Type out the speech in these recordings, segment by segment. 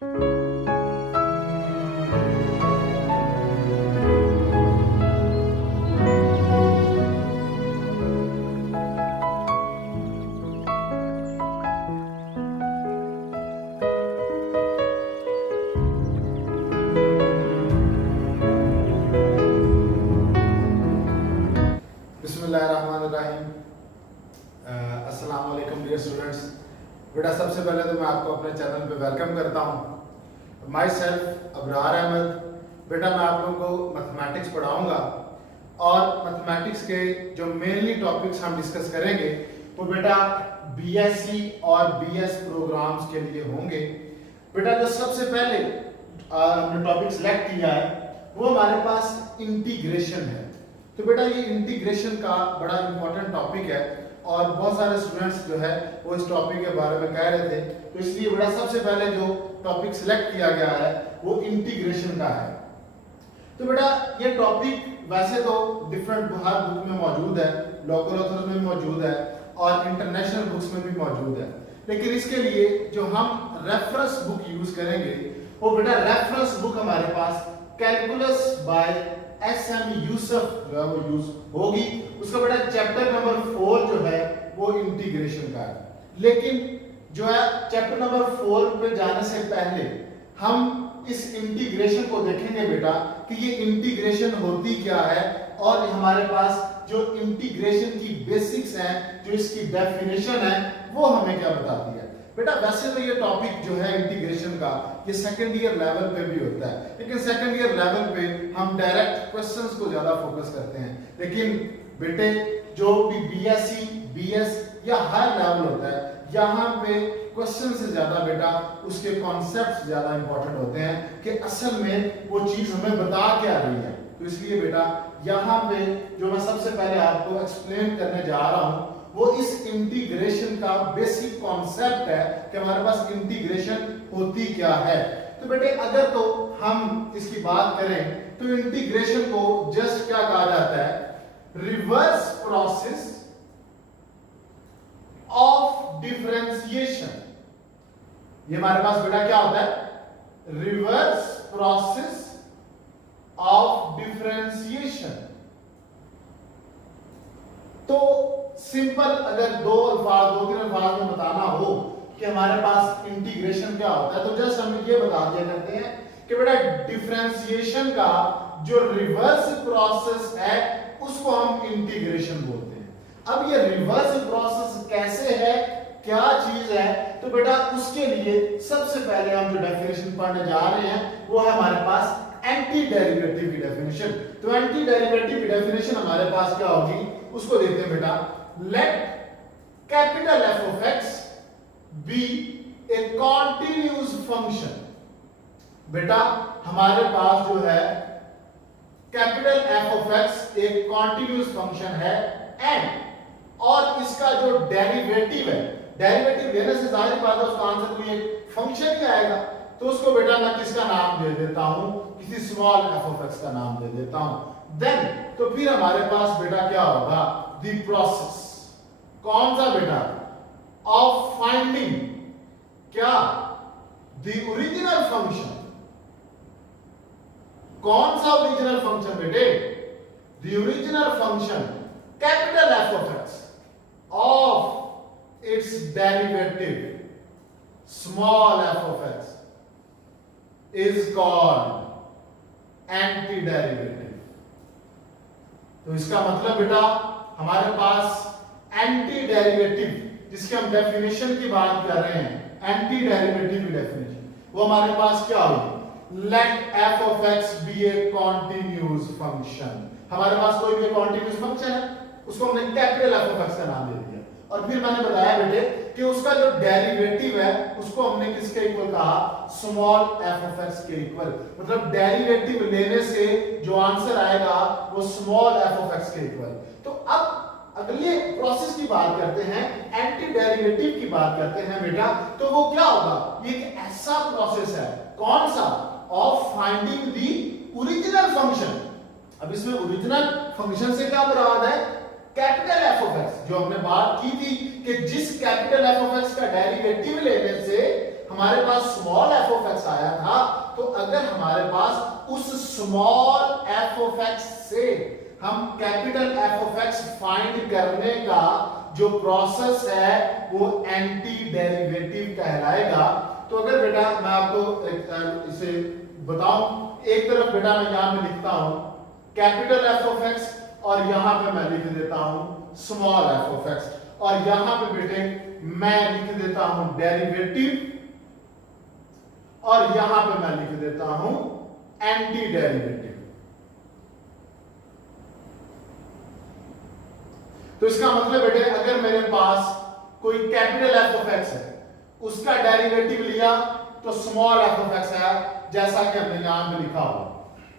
बिस्मिल्लाहिर्रहमानिर्रहीम। अस्सलाम वालेकुम डियर स्टूडेंट्स। बेटा सबसे पहले तो मैं आपको अपने चैनल पे वेलकम करता हूँ। Myself Abrar Ahmed. बेटा मैं आप लोगों को मैथमेटिक्स पढ़ाऊँगा और मैथमेटिक्स के जो मेनली टॉपिक्स हम डिस्कस करेंगे वो बेटा बीएससी और बीएस प्रोग्राम्स के लिए होंगे। बेटा जो सबसे पहले हमने टॉपिक सिलेक्ट किया है वो हमारे पास इंटीग्रेशन है। तो बेटा ये इंटीग्रेशन का बड़ा इंपॉर्टेंट टॉपिक है और बहुत सारे स्टूडेंट्स जो है वो इस टॉपिक के बारे में कह रहे थे, तो इसलिए बेटा सबसे पहले जो टॉपिक सिलेक्ट किया गया है वो इंटीग्रेशन का है। तो बेटा ये टॉपिक वैसे तो डिफरेंट हर बुक में मौजूद है, लोकल ऑथर्स में भी मौजूद है और इंटरनेशनल बुक्स में भी मौजूद है, लेकिन इसके लिए जो हम रेफरेंस बुक यूज करेंगे वो बेटा रेफरेंस बुक हमारे पास कैलकुलस बाय एसएम यूसुफ जो है वो यूज होगी। उसका बेटा चैप्टर नंबर 4 जो है वो इंटीग्रेशन का है। लेकिन जो है चैप्टर नंबर 4 पे जाने से पहले हम इस इंटीग्रेशन को देखेंगे बेटा कि ये इंटीग्रेशन होती क्या है और हमारे पास जो इंटीग्रेशन की बेसिक्स हैं, जो इसकी डेफिनेशन है वो हमें क्या बताती है। बेटा वैसे तो ये टॉपिक जो है इंटीग्रेशन का ये सेकंड ईयर लेवल पे भी होता है, लेकिन सेकंड ईयर लेवल पे हम डायरेक्ट क्वेश्चंस को ज्यादा फोकस करते हैं। लेकिन बेटे जो भी बीएससी बीएस या हायर लेवल होता है यहाँ पे क्वेश्चन से ज्यादा बेटा उसके कॉन्सेप्ट्स ज्यादा इंपॉर्टेंट होते हैं कि असल में वो चीज हमें बता क्या रही है। तो इसलिए बेटा यहाँ पे जो मैं सबसे पहले आपको एक्सप्लेन करने जा रहा हूँ वो इस इंटीग्रेशन का बेसिक कॉन्सेप्ट है कि हमारे पास इंटीग्रेशन होती क्या है। तो बेटे अगर तो हम इसकी बात करें तो इंटीग्रेशन को जस्ट क्या कहा जाता है, रिवर्स प्रोसेस ऑफ डिफरेंशिएशन। ये हमारे पास बेटा क्या होता है, रिवर्स प्रोसेस ऑफ डिफरेंशिएशन। तो सिंपल अगर दो तीन अल्फाज में बताना हो कि हमारे पास इंटीग्रेशन क्या होता है तो जस्ट हम ये बता दिया करते हैं कि बेटा डिफरेंशिएशन का जो रिवर्स प्रोसेस है उसको हम इंटीग्रेशन बोलते हैं। अब ये रिवर्स प्रोसेस कैसे है, क्या चीज है, तो बेटा उसके लिए सबसे पहले हम जो डेफिनेशन पढ़ने जा रहे हैं वो है हमारे पास एंटी डेरिवेटिव की डेफिनेशन। तो एंटी डेरिवेटिव की डेफिनेशन हमारे पास क्या होगी उसको देखते हैं बेटा। Let capital F of x be a continuous function. बेटा हमारे पास जो है कैपिटल एफ ऑफ एक्स एक कॉन्टिन्यूस फंक्शन है एंड और इसका जो डेरिवेटिव है, डेरिवेटिव लेने से जाहिर बात है उसका आंसर कोई एक फंक्शन ही आएगा। तो उसको बेटा मैं किसका नाम दे देता हूं, किसी स्मॉल एफ ऑफ एक्स का नाम दे देता हूं। देन तो फिर हमारे पास बेटा क्या होगा, द प्रोसेस कौन सा बेटा, ऑफ फाइंडिंग क्या, द ओरिजिनल फंक्शन। कौन सा ओरिजिनल फंक्शन बेटे, the original function capital F of x of its derivative small F of x is called anti derivative. तो इसका मतलब बेटा हमारे पास एंटी डेरिवेटिव जिसकी हम डेफिनेशन की बात कर रहे हैं, एंटी डेरिवेटिव की डेफिनेशन वो हमारे पास क्या होगी, let F of x be a continuous function. हमारे पास कोई भी कॉन्टिन्यूस फंक्शन है उसको हमने कैपिटल एफ ऑफ एक्स का नाम दे दिया और फिर मैंने बताया बेटे कि उसका जो डेरिवेटिव है उसको हमने किसके इक्वल कहा, स्मॉल एफ ऑफ एक्स के इक्वल। मतलब डेरिवेटिव लेने से जो आंसर आएगा वो स्मॉल एफ ऑफ एक्स के इक्वल। तो अब अगले प्रोसेस की बात करते हैं, एंटी डेरिवेटिव की बात करते हैं बेटा। तो वो क्या होगा, ये एक ऐसा प्रोसेस है, कौन सा, of finding the original function. अब इसमें ओरिजिनल फंक्शन से क्या मुराद है, कैपिटल एफ ऑफ एक्स। जो हमने बात की थी कि जिस कैपिटल एफ ऑफ एक्स का डेरिवेटिव लेने से हमारे पास स्मॉल एफ ऑफ एक्स आया था, तो अगर हमारे पास उस स्मॉल एफ ऑफ एक्स से हम capital F of x find करने का जो प्रोसेस है वो एंटी डेरिवेटिव कहलाएगा। तो अगर बेटा मैं आपको इसे बताऊं, एक तरफ बेटा मैं यहां पे लिखता हूं कैपिटल एफ ऑफ एक्स और यहां पे मैं लिख देता हूं स्मॉल एफ ऑफ एक्स, और यहां पे बेटे मैं लिख देता हूं डेरिवेटिव और यहां पे मैं लिख देता हूं एंटी डेरिवेटिव। तो इसका मतलब बेटे अगर मेरे पास कोई कैपिटल एफ ऑफ एक्स है, उसका डेरिवेटिव लिया तो स्मॉल एफ ऑफ एक्स है, जैसा कि हमने यहां पे लिखा हुआ।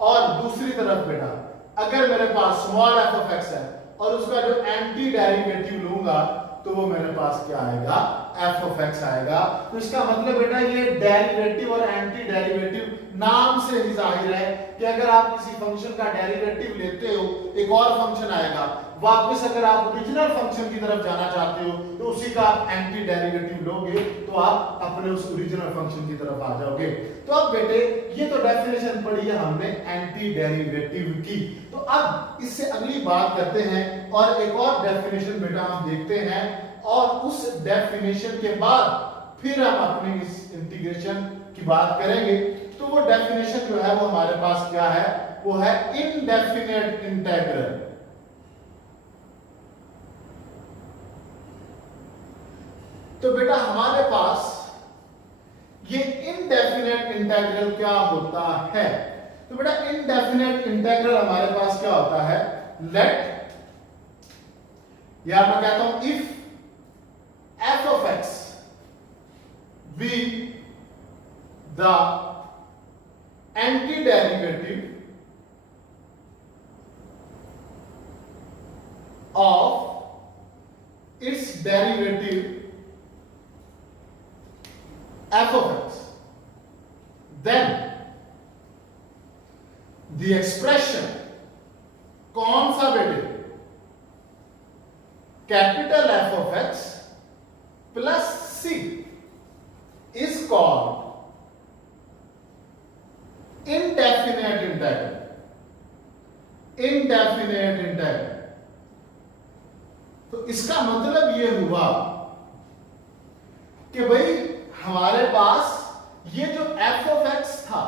और दूसरी तरफ बेटा अगर मेरे पास स्मॉल एफ ऑफ एक्स है और उसका जो एंटी डेरिवेटिव लूंगा तो वो मेरे पास क्या आएगा, एफ ऑफ एक्स आएगा। तो इसका मतलब बेटा ये डेरिवेटिव और एंटी डेरिवेटिव नाम से ही जाहिर है कि अगर आप किसी फंक्शन का डेरिवेटिव लेते हो एक और फंक्शन आएगा, वापस अगर आप ओरिजिनल फंक्शन की तरफ जाना चाहते हो तो उसी का आप एंटी डेरिवेटिव लोगे तो आप अपने उस ओरिजिनल फंक्शन की तरफ आ जाओगे। तो अब बेटे ये तो डेफिनेशन पढ़ी है हमने एंटी डेरिवेटिव की, तो अब इससे अगली बात करते हैं और एक और डेफिनेशन बेटा हम देखते हैं, और उस डेफिनेशन के बाद फिर हम अपने इस इंटीग्रेशन की बात करेंगे। तो वो डेफिनेशन जो है वो हमारे पास क्या है, वो है इनडेफिनेट इंटीग्रल। तो बेटा हमारे पास ये इनडेफिनेट इंटीग्रल क्या होता है, तो बेटा इनडेफिनेट इंटीग्रल हमारे पास क्या होता है, लेट, या मैं कहता हूं if f of x be the antiderivative of its derivative f of x, then the expression कौन सा बेटे, capital F of x plus c is called indefinite integral. Indefinite integral, तो इसका मतलब ये हुआ कि भाई हमारे पास ये जो f of x था,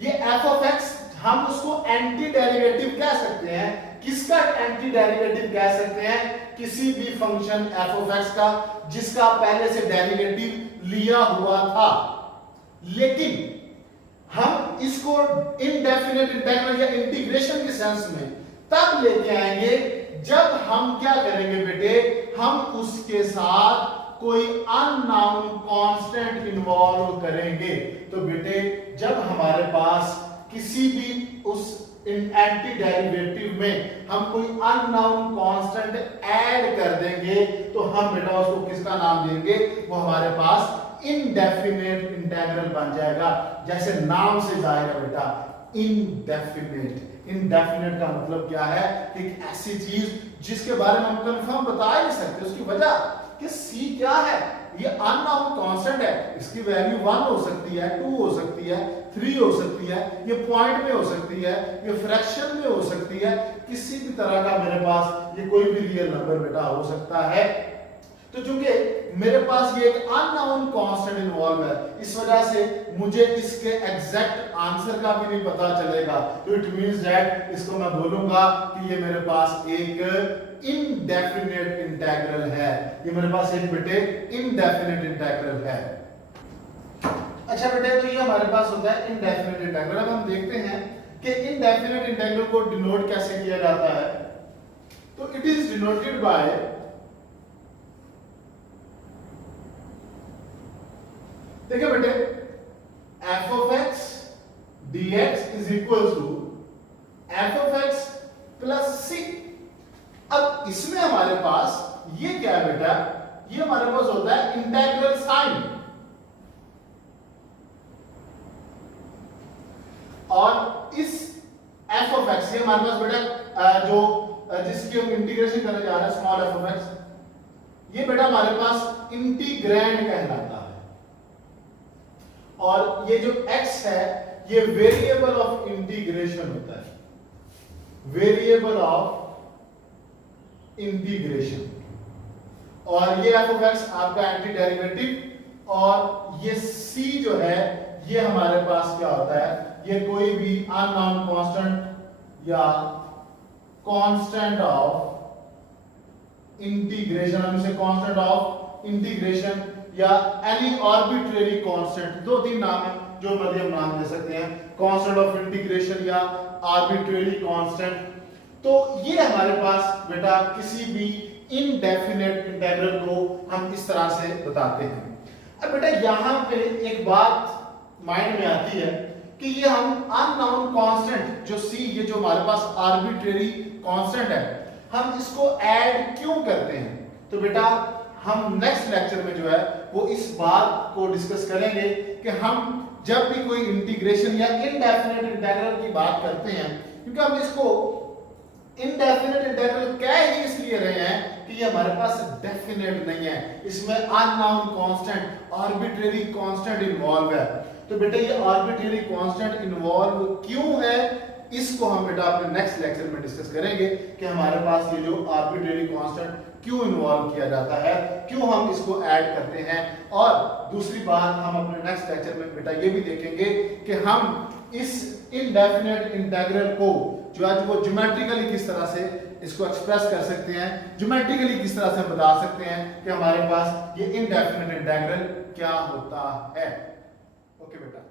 ये f of x हम उसको एंटी डेरिवेटिव कह सकते हैं। किसका एंटी डेरिवेटिव कह सकते हैं, किसी भी फंक्शन f of x का जिसका पहले से डेरिवेटिव लिया हुआ था। लेकिन हम इसको इनडेफिनेट इंटीग्रल या इंटीग्रेशन के सेंस में तब लेके आएंगे जब हम क्या करेंगे बेटे, हम उसके साथ कोई अननोन कांस्टेंट इन्वॉल्व करेंगे। तो बेटे जब हमारे पास किसी भी उस एंटी डेरिवेटिव में हम कोई अननोन कांस्टेंट ऐड कर देंगे तो हम बेटा उसको किसका नाम देंगे, वो हमारे पास इनडेफिनेट इंटीग्रल बन जाएगा। जैसे नाम से जाहिर है बेटा इनडेफिनेट। इनडेफिनेट का मतलब क्या है कि एक ऐसी चीज जिसके बारे में हम कंफर्म बता ही नहीं सकते। उसकी वजह कि c क्या है, ये अननोन कांस्टेंट है, इसकी वैल्यू 1 हो सकती है, 2 हो सकती है, 3 हो सकती है, ये पॉइंट में हो सकती है, ये फ्रैक्शन में हो सकती है, किसी भी तरह का मेरे पास ये कोई भी रियल नंबर बेटा हो सकता है। तो चूंकि मेरे पास ये एक अननोन कांस्टेंट इन्वॉल्व है, इस वजह से मुझे इसके एग्जैक्ट आंसर का भी नहीं पता चलेगा। तो इट मींस दैट इसको मैं बोलूंगा कि ये मेरे पास एक इनडेफिनेट इंटीग्रल है, ये मेरे पास एक बेटे इनडेफिनेट इंटीग्रल है। अच्छा बेटे, तो ये हमारे पास होता है इनडेफिनेट इंटीग्रल। अब हम देखते हैं कि इनडेफिनेट इंटीग्रल को डिनोट कैसे किया जाता है। तो इट इज डिनोटेड बाय देखिए बेटे f of x dx is equal to f of x plus c। अब इसमें हमारे पास ये क्या है बेटा, ये हमारे पास होता है इंटीग्रल साइन, और इस f of x ये हमारे पास बेटा जो जिसकी हम इंटीग्रेशन करने जा रहे हैं स्मॉल f of x, ये बेटा हमारे पास इंटीग्रैंड कहलाता है। और ये जो x है ये वेरिएबल ऑफ इंटीग्रेशन होता है, वेरिएबल ऑफ इंटीग्रेशन। और ये f ऑफ x आपका एंटी डेरिवेटिव, और ये c जो है ये हमारे पास क्या होता है, ये कोई भी अननोन कांस्टेंट या कांस्टेंट ऑफ इंटीग्रेशन, हम इसे कांस्टेंट ऑफ इंटीग्रेशन या एनी आर्बिट्रेरी कांस्टेंट, दो तीन नाम है जो मध्यम नाम दे सकते हैं, कांस्टेंट ऑफ इंटीग्रेशन या आर्बिट्रेरी कांस्टेंट। तो ये हमारे पास बेटा किसी भी इनडेफिनेट इंटीग्रल को हम इस तरह से बताते हैं। अब बेटा यहां पे एक बात माइंड में आती है कि ये हम अननोन कांस्टेंट जो c, ये जो हमारे पास आर्बिट्रेरी कांस्टेंट है, हम इसको ऐड क्यों करते हैं। तो बेटा हम नेक्स्ट लेक्चर में जो है वो इस बात को डिस्कस करेंगे कि हम जब भी कोई इंटीग्रेशन या इनडेफिनेट इंटीग्रल की बात करते हैं, क्योंकि हम इसको इनडेफिनेट इंटीग्रल कह ही इसलिए रहे हैं कि ये हमारे पास डेफिनेट नहीं है, इसमें unknown constant arbitrary constant involve है। तो बेटा ये आर्बिट्रेरी कांस्टेंट इन्वॉल्व क्यों है, इसको हम बेटा अपने नेक्स्ट लेक्चर में डिस्कस करेंगे कि हमारे पास ये जो आर्बिट्रेरी कांस्टेंट क्यों इन्वॉल्व किया जाता है, क्यों हम इसको ऐड करते हैं। और दूसरी बात हम अपने नेक्स्ट लेक्चर में बेटा ये भी देखेंगे कि हम इस इनडेफिनेट इंटीग्रल को जो आज वो ज्योमेट्रिकली किस तरह से इसको एक्सप्रेस कर सकते हैं, ज्योमेट्रिकली किस तरह से बता सकते हैं कि हमारे पास ये इनडेफिनेट इंटीग्रल क्या होता है। ओके बेटा।